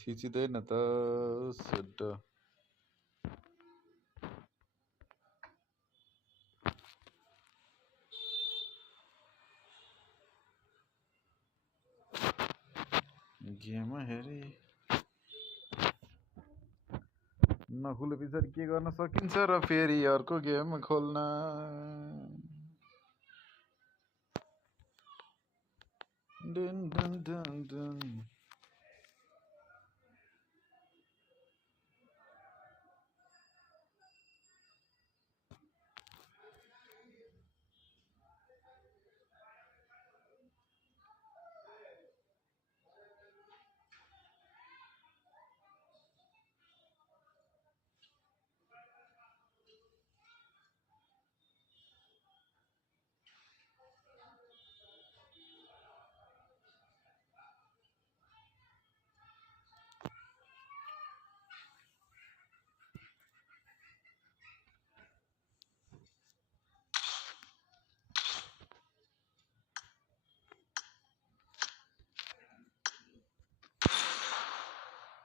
थिचिँदैन त सुड्ड गेम हेरी नखुले पछाडि के गर्न सकिन्छ र फेरि अर्को गेम खोल्न डुन डुन डुन डुन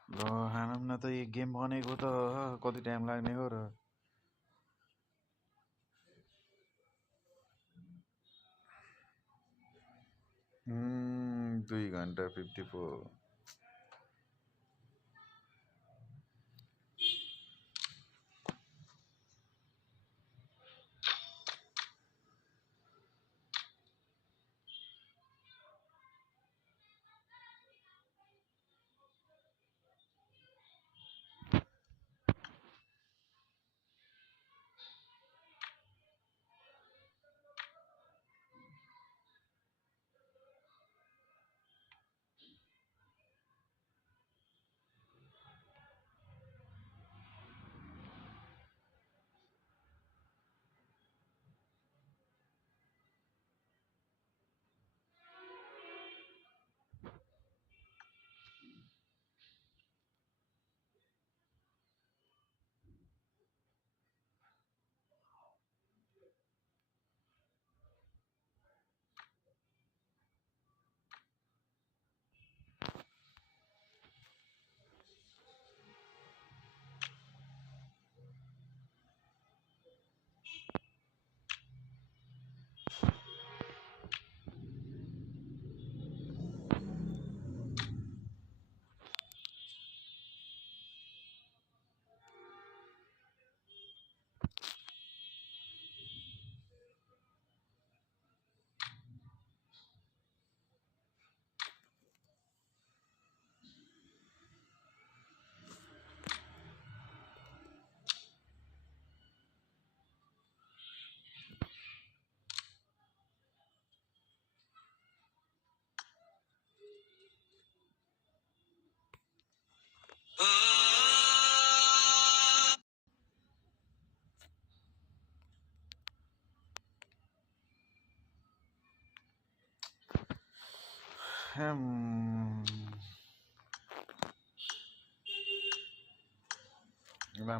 ल हानौँ न त यो गेम बनेको त कति टाइम लाग्ने हो र 2 घण्टा 54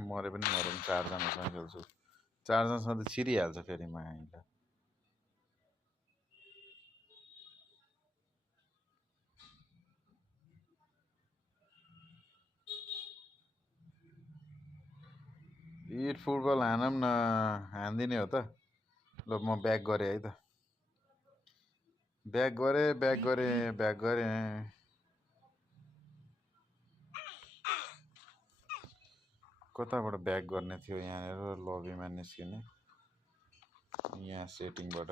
मरे पनि मरौँ 4 जनासँग खेल्छु 4 जनासँग त छिरिहाल्छ फेरि माइला इट फुटबल हानौँ न हान्दिने हो त ल म ब्याक गरेँ है त ब्याक गरेँ कताबाट ब्याक गर्ने थियो यहाँनिर लबीमा निस्किने यहाँ सेटिङबाट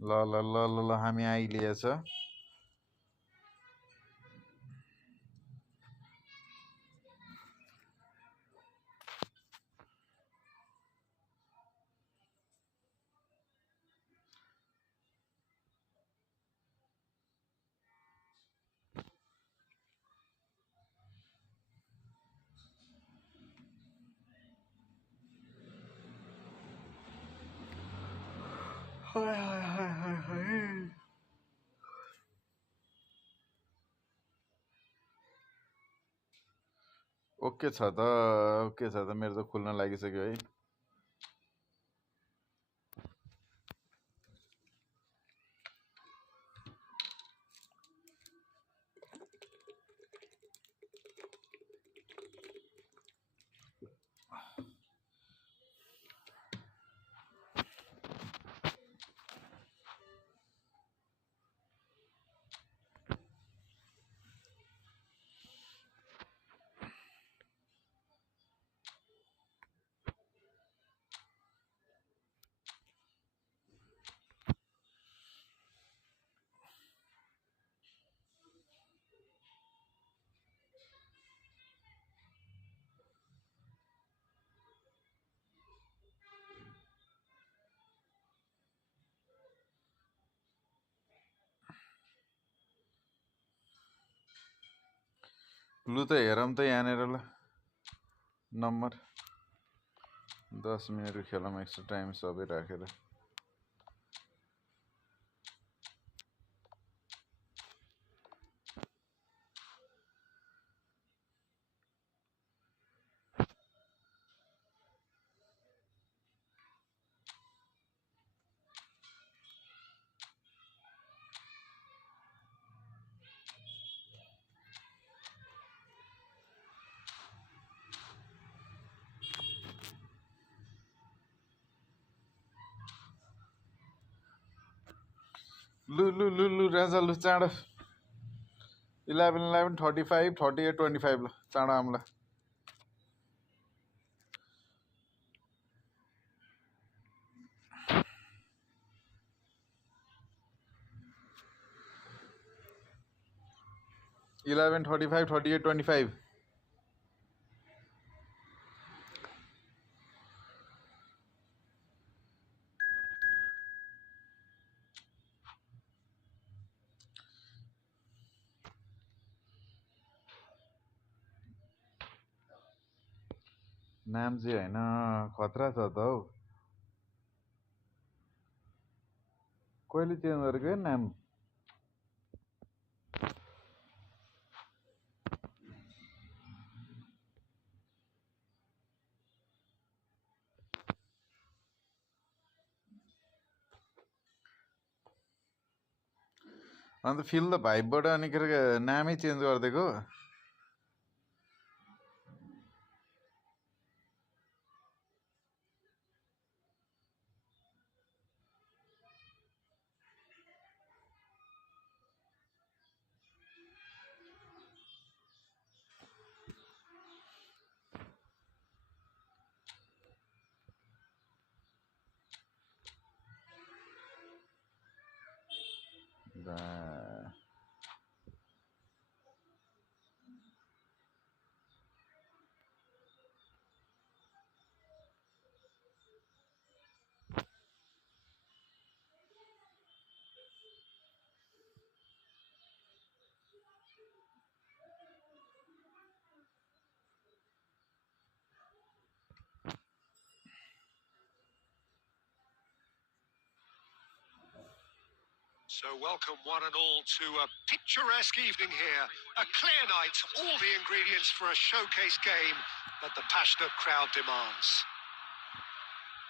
ल ल ल ल ल हामी आइलिएछ ओके छ त मेरो त खुल्न लागिसक्यो है लु त हेरौँ त यहाँनिर ल नम्बर 10 मिनट खेलौँ एक्स्ट्रा टाइम सबै राखेर लु लु लु लु राजा लु चाँडो 11 35 38 25 ल चाँडो आऊँ ल 11 35 38 25 नाम चाहिँ होइन खतरा छ त हौ कहिले चेन्ज गरेको नाम अन्त फिल द भाइबबाट अनि के अरे नामै चेन्ज गरिदिएको So welcome one and all to a picturesque evening here. A clear night, all the ingredients for a showcase game that the passionate crowd demands.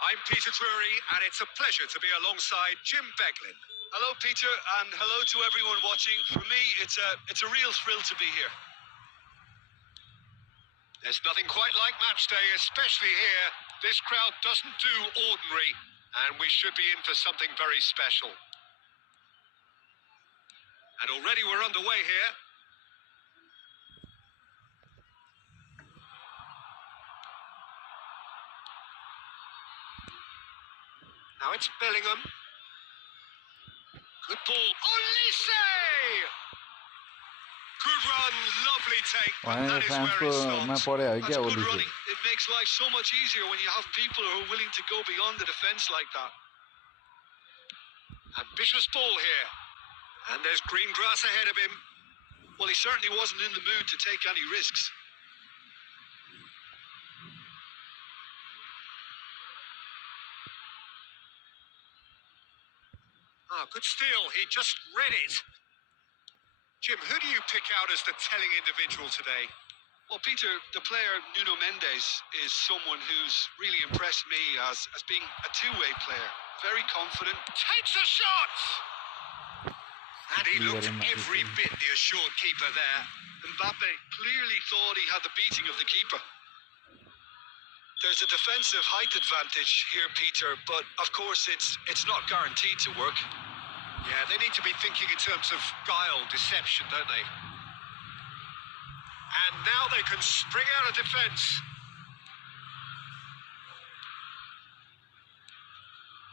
I'm Peter Drury, and it's a pleasure to be alongside Jim Beglin. Hello, Peter, and hello to everyone watching. For me, it's a real thrill to be here. There's nothing quite like match day, especially here. This crowd doesn't do ordinary, and we should be in for something very special. And already we're underway here. Now it's Bellingham. Good ball. Olise! Good run, lovely take, but that is where it stops. That's good running. It makes life so much easier when you have people who are willing to go beyond the defence like that. Ambitious ball here. And there's green grass ahead of him. Well, he certainly wasn't in the mood to take any risks. Good steal. He just read it. Jim, who do you pick out as the telling individual today? Well, Peter, the player Nuno Mendes is someone who's really impressed me as being a two-way player. Very confident. Takes a shot! And he looked every bit the assured keeper there. Mbappe clearly thought he had the beating of the keeper. There's a defensive height advantage here, Peter, but of course it's not guaranteed to work. Yeah, they need to be thinking in terms of guile, deception, don't they? And now they can spring out of defence.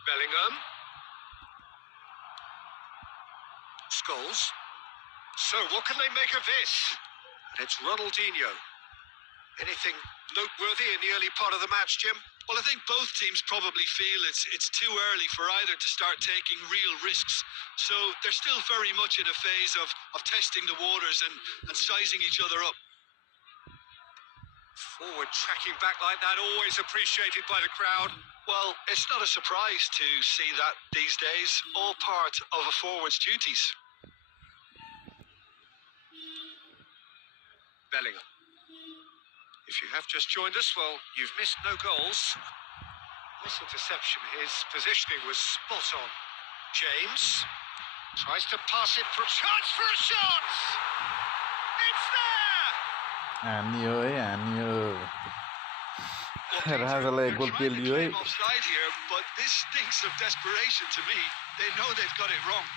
Bellingham. Scholes. So, what can they make of this? And it's Ronaldinho. Anything noteworthy in the early part of the match, Jim? Well, I think both teams probably feel it's too early for either to start taking real risks. So they're still very much in a phase of testing the waters and sizing each other up. Forward tracking back like that, always appreciated by the crowd. Well, it's not a surprise to see that these days, all part of a forward's duties. Bellingham. If you have just joined us, well, you've missed no goals. Nice interception. His positioning was spot on. James tries to pass it for a chance for a shot. It's there. राजालाई गोल paleo है Offside here, but this stinks of desperation to me. They know they've got it wrong.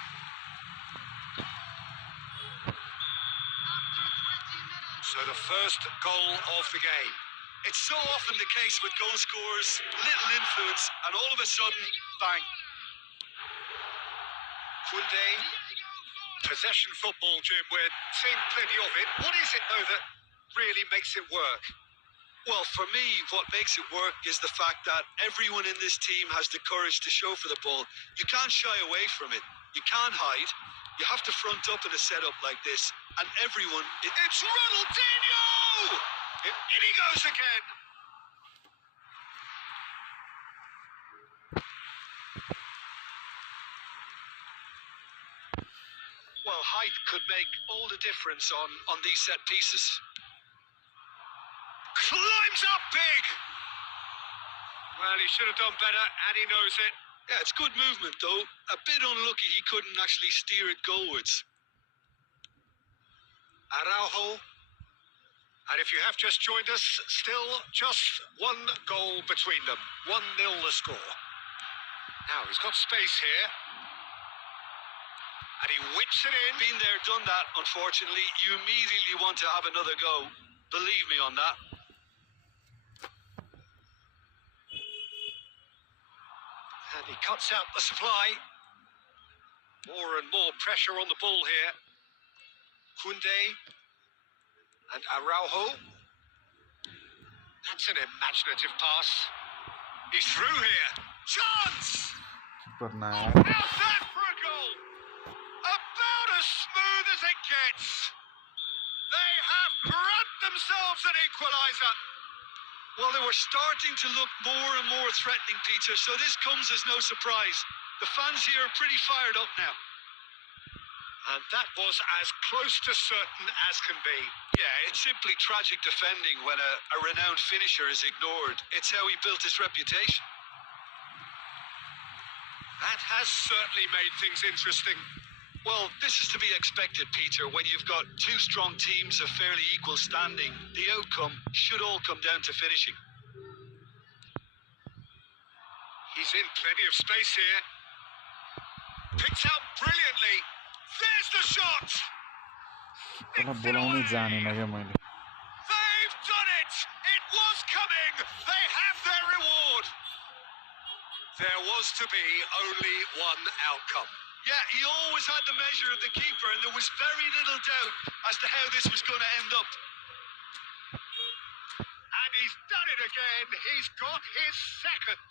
So the first goal of the game. It's so often the case with goal scorers, little influence, and all of a sudden, bang. Koundé, possession football, Jim. We're seeing plenty of it. What is it, though, that really makes it work? Well, for me, what makes it work is the fact that everyone in this team has the courage to show for the ball. You can't shy away from it. You can't hide. You have to front up in a setup like this. And everyone... It's Ronaldinho! In he goes again. Well, height could make all the difference on these set pieces. Climbs up big. Well, he should have done better, and he knows it. Yeah, it's good movement, though. A bit unlucky he couldn't actually steer it goalwards. Araujo. And if you have just joined us, still just one goal between them. 1-0 the score. Now, he's got space here. And he whips it in. Been there, done that, unfortunately. You immediately want to have another go. Believe me on that. And he cuts out the supply. More and more pressure on the ball here. Koundé and Araujo. That's an imaginative pass. He's through here. Chance! But now How's that for a goal? About as smooth as it gets. They have grabbed themselves an equaliser. Well, they were starting to look more and more threatening, Peter, so this comes as no surprise. The fans here are pretty fired up now. And that was as close to certain as can be. Yeah, it's simply tragic defending when a renowned finisher is ignored. It's how he built his reputation. That has certainly made things interesting. Well, this is to be expected, Peter. When you've got two strong teams of fairly equal standing, the outcome should all come down to finishing. He's in plenty of space here. Picked out brilliantly. There's the shot! तँलाई बोलाउनै जानेन क्या मैले They've done it! It was coming! They have their reward! There was to be only one outcome. Yeah, he always had the measure of the keeper, and there was very little doubt as to how this was going to end up. And he's done it again. He's got his second.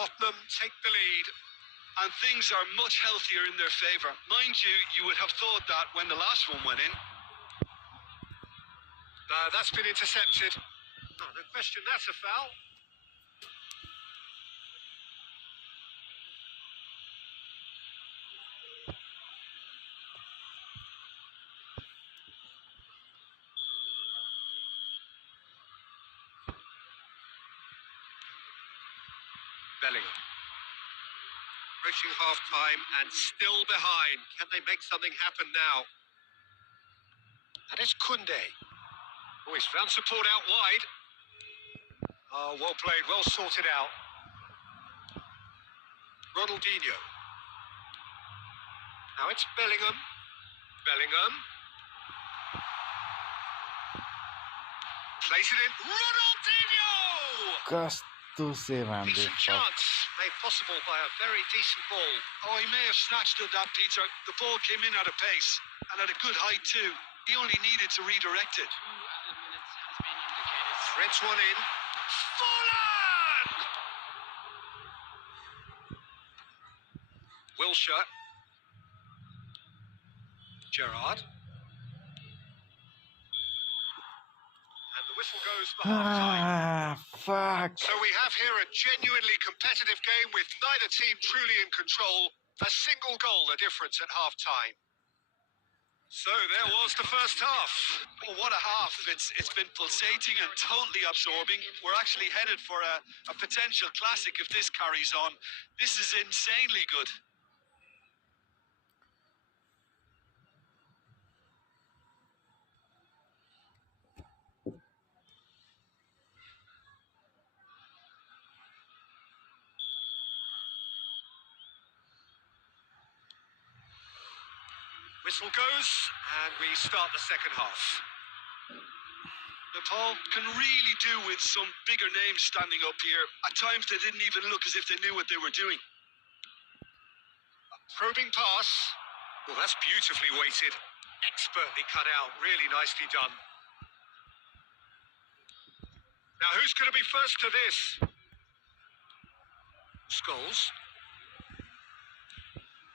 Tottenham take the lead. And things are much healthier in their favour. Mind you, you would have thought that when the last one went in. That's been intercepted. Oh, no question, that's a foul. Bellingham. Approaching half-time and still behind. Can they make something happen now? And it's Koundé. Oh, he's found support out wide. Oh, well played, well sorted out. Ronaldinho. Now it's Bellingham. Bellingham. Plays it in. Ronaldinho! कस्तो To save and Decent chance made possible by a very decent ball. Oh, he may have snatched at that, Peter. The ball came in at a pace and at a good height too. He only needed to redirect it. 2 added minutes has been indicated. Threads one in. Fallen! Wilshire. Gerrard. And the whistle goes for half-time. Fuck. So we have here a genuinely competitive game with neither team truly in control. A single goal the difference at half-time. So there was the first half. Oh, what a half. It's been pulsating and totally absorbing. We're actually headed for a potential classic if this carries on. This is insanely good. Whistle goes, and we start the second half. Nepal can really do with some bigger names standing up here. At times they didn't even look as if they knew what they were doing. Probing pass. Well, that's beautifully weighted. Expertly cut out. Really nicely done. Now, who's going to be first to this? Scholes.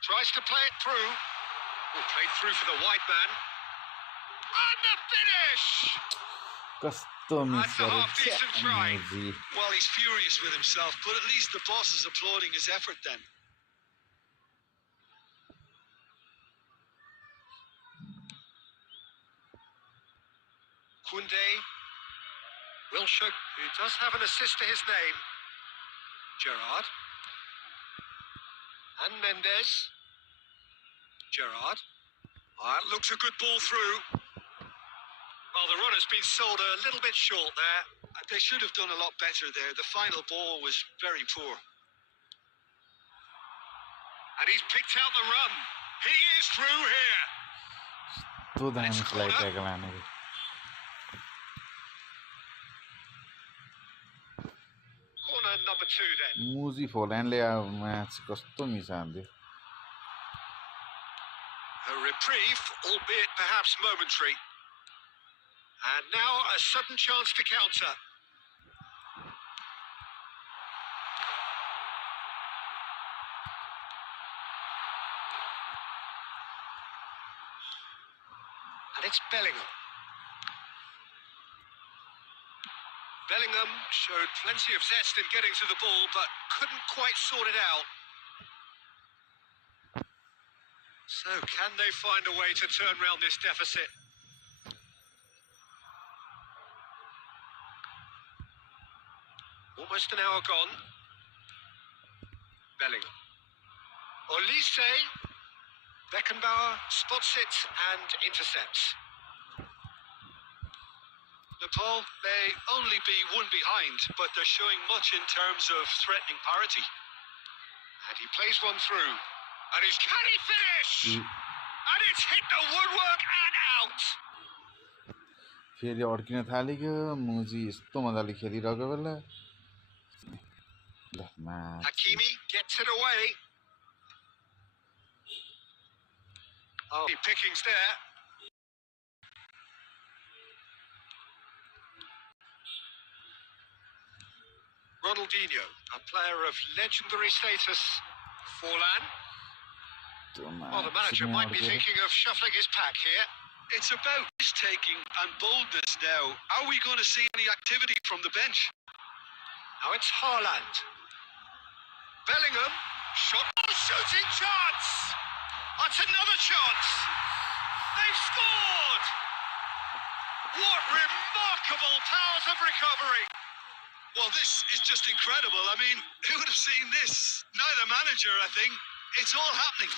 Tries to play it through. Oh, played through for the wide man. And the finish! कस्तो miss That's a half-decent try. गरेको Well, he's furious with himself, but at least the boss is applauding his effort then. Koundé. Wilshire, who does have an assist to his name. Gerrard. And Mendes. Gerrard. Oh, that looks a good ball through. Well, the run has been sold a little bit short there. They should have done a lot better there. The final ball was very poor. And he's picked out the run. He is through here. तो दामी flight tackle हानेको Corner number 2 then. मुजी फोल्यान्डले अब match कस्तो miss हान्थ्यो A reprieve, albeit perhaps momentary. And now a sudden chance to counter. And it's Bellingham. Bellingham showed plenty of zest in getting to the ball, but couldn't quite sort it out. So can they find a way to turn round this deficit? Almost an hour gone. Bellingham. Olise. Beckenbauer spots it and intercepts. Nepal may only be one behind, but they're showing much in terms of threatening parity. And he plays one through. And he's can he finish? And it's hit the woodwork and out. फेरि अड्किन थालेको मुजी यस्तो मजाले खेलिरहेको बेला ल match Hakimi gets it away. Oh, pickings there. Ronaldinho, a player of legendary status. Forlan. त्यो Well, the manager might be thinking of shuffling his pack here. It's about risk-taking and boldness now. Are we going to see any activity from the bench? Now it's Haaland. Bellingham. Shot. Oh, shooting chance. That's another chance. They've scored. What remarkable powers of recovery. Well, this is just incredible. I mean, who would have seen this? Neither manager, I think. It's all happening.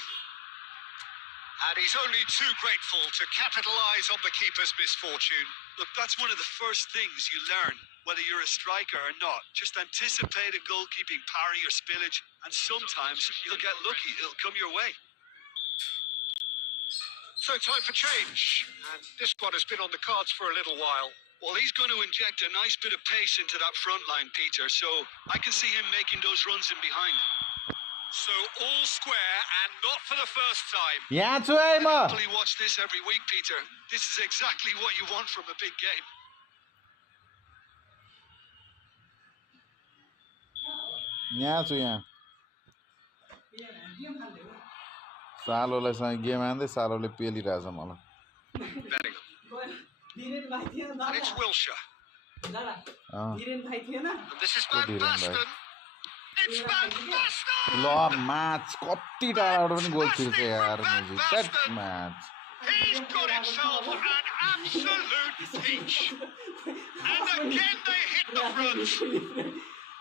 And he's only too grateful to capitalise on the keeper's misfortune. Look, that's one of the first things you learn, whether you're a striker or not. Just anticipate a goalkeeping parry or spillage, and sometimes you'll get lucky. It'll come your way. So time for change, and this one has been on the cards for a little while. Well, he's going to inject a nice bit of pace into that front line, Peter, so I can see him making those runs in behind. So all square, and not for the first time. यहाँ छु है म I happily watch this every week, Peter. This is exactly what you want from a big game. यहाँ छु यहाँ सालोलाई सँग game हान्दै सालोले पेलिरहेछ मलाई Bellingham. And it's Wilshere. Uh And this is Van Basten. It's Van Basten! ल match कति टाढाबाट पनि goal छिर्छ यार music that match He's got himself an absolute peach. And again they hit the front.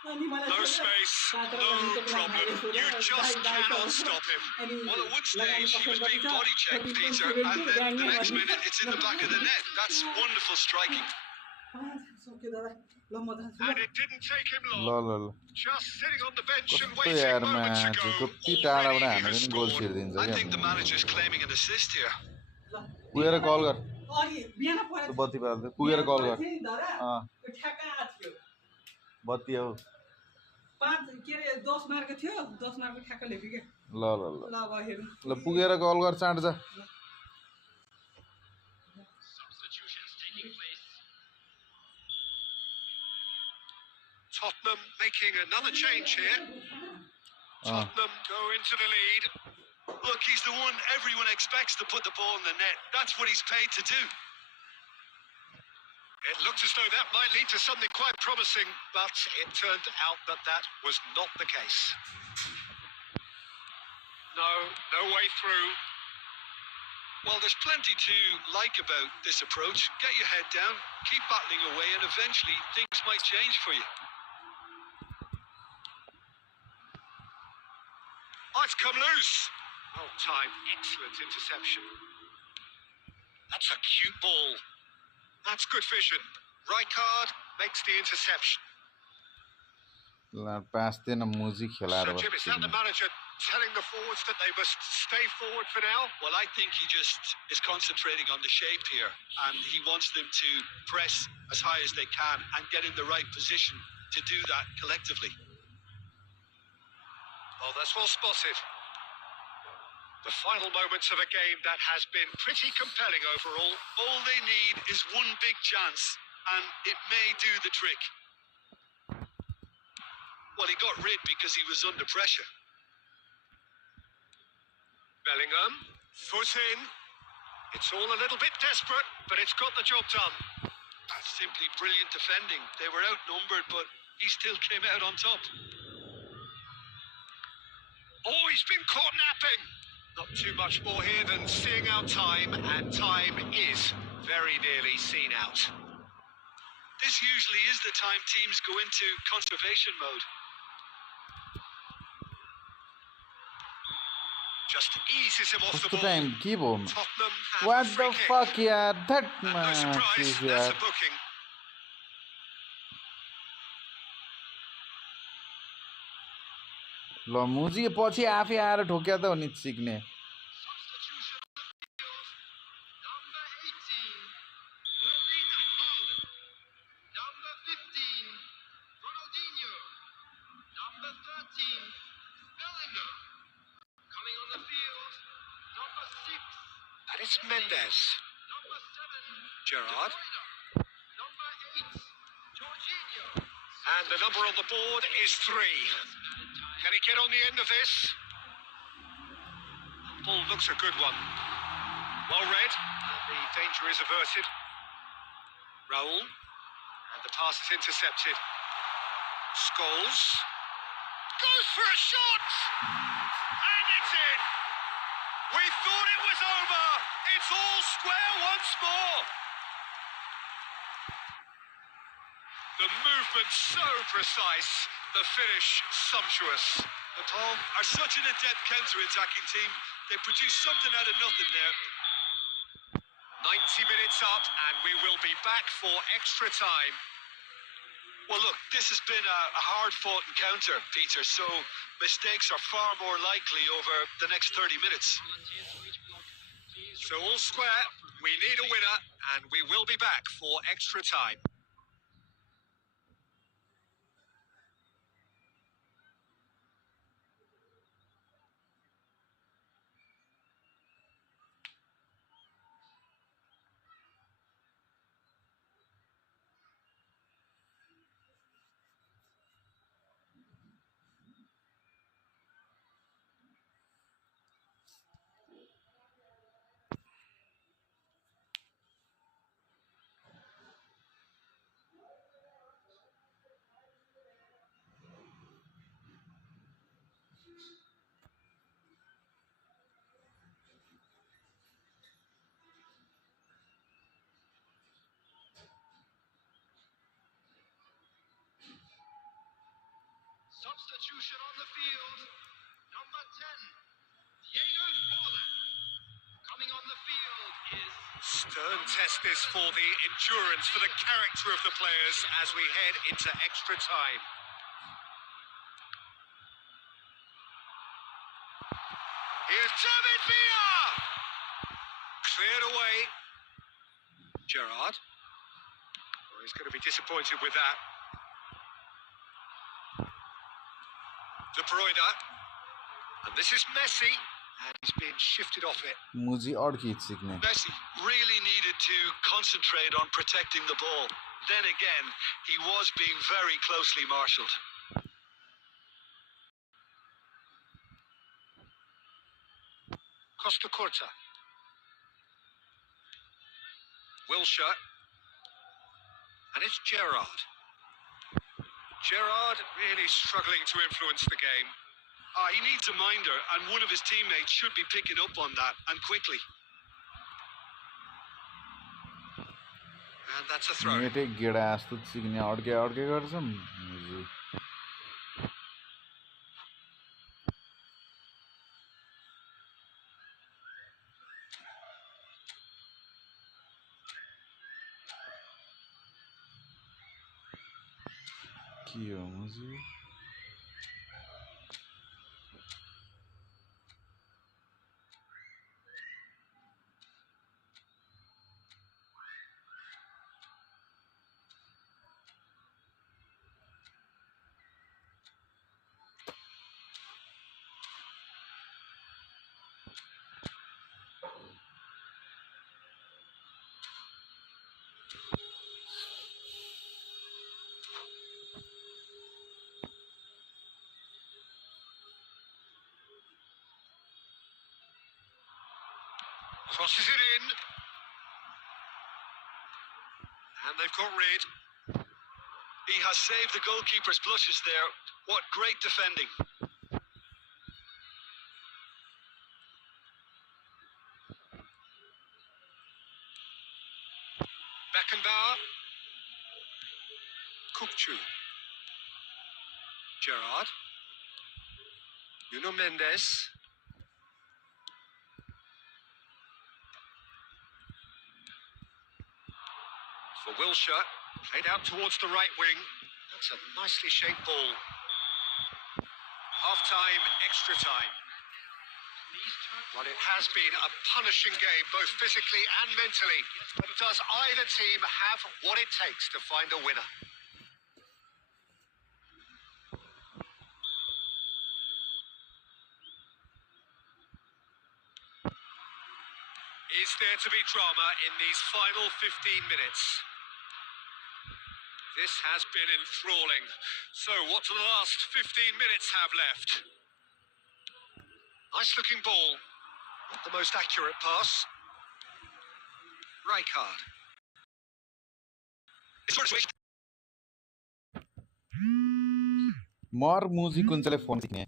No space, no problem. You just cannot stop him. Well, at one stage, he was being body checked, Peter, and then the next minute, it's in the back of the net. That's wonderful striking. And it didn't take him ल long. ल ल Just sitting on the bench and कस्तो waiting यार moments match ago. कति टाढाबाट Already he हानेर has पनि गोल scored. छिरिदिन्छ I think the क्या manager's claiming an assist here. पुगेर कल गर त्यो बत्ती बाल्दै पुगेर कल गर अँ बत्ती आऊ ल ल ल ल पुगेर कल गर चाँड जा Tottenham making another change here. Tottenham go into the lead. Look, he's the one everyone expects to put the ball in the net. That's what he's paid to do. It looked as though that might lead to something quite promising, but it turned out that that was not the case. No way through. Well, there's plenty to like about this approach. Get your head down, keep battling away, and eventually things might change for you. Oh, it's come loose. Well timed, excellent interception. That's a cute ball. That's good vision. Rijkaard makes the interception. पास दिन music खेलाएर So, Jim, is that the manager telling the forwards that they must stay forward for now? Well, I think he just is concentrating on the shape here, and he wants them to press as high as they can and get in the right position to do that collectively. Oh, that's well spotted. The final moments of a game that has been pretty compelling overall. All they need is one big chance, and it may do the trick. Well, he got rid because he was under pressure. Bellingham, foot in. It's all a little bit desperate, but it's got the job done. That's simply brilliant defending. They were outnumbered, but he still came out on top. Oh, he's been caught napping. Not too much more here than seeing out time, and time is very nearly seen out. This usually is the time teams go into conservation mode. Just eases him off the कस्तो ball. Time के भयो Tottenham have What a free the kick. fuck यार that And no match surprise, is that's यार a booking. ल मुजी पछि आफै आएर ठोक्या त हो नि सिक्ने Substitution on the field. Number 18, Erling Haaland. Number 15, Ronaldinho. Number 13, Bellingham. Coming on the field, number 6, And it's Mendes. number 7, Gerrard. number 8, Jorginho. And the number on the board is 3. Can he get on the end of this? Ball looks a good one. Well read. And the danger is averted. Raul. And the pass is intercepted. Scholes. Goes for a shot! And it's in! We thought it was over! It's all square once more! The movement so precise, the finish sumptuous. Nepal are such an adept counter-attacking team. They produce something out of nothing there. 90 minutes up, and we will be back for extra time. Well, look, this has been a hard-fought encounter, Peter, so mistakes are far more likely over the next 30 minutes. So all square, we need a winner, and we will be back for extra time. Substitution on the field. Number 10, Diego Forlan. Coming on the field is Stern test this for the endurance, for the character of the players as we head into extra time. Here's David Villa! Cleared away. Gerrard. Oh, he's going to be disappointed with that. De Bruyne. And this is Messi. And he's been shifted off it. मुझे और खींच सीखने Messi really needed to concentrate on protecting the ball. Then again, he was being very closely marshalled. Costa Curta. Wilshere. And it's Gerrard. Gerrard really struggling to influence the game. He needs a minder, and one of his teammates should be picking up on that, and quickly. And that's a throw. मेरे गिड़ा आस्तुत सीखने और क्या कर सम मुझे क्यों मुझे Crosses it in. And they've got rid. He has saved the goalkeeper's blushes there. What great defending. Beckenbauer. Kukçu. Gerrard. Nuno Mendes. For Wilshere. Played out towards the right wing. That's a nicely shaped ball. Half-time, extra time. Well, it has been a punishing game, both physically and mentally. But does either team have what it takes to find a winner? Is there to be drama in these final 15 minutes? This has been enthralling. So what do the last 15 minutes have left? Nice looking ball. Not the most accurate pass. Rijkaard. more music उनसे phone सीखने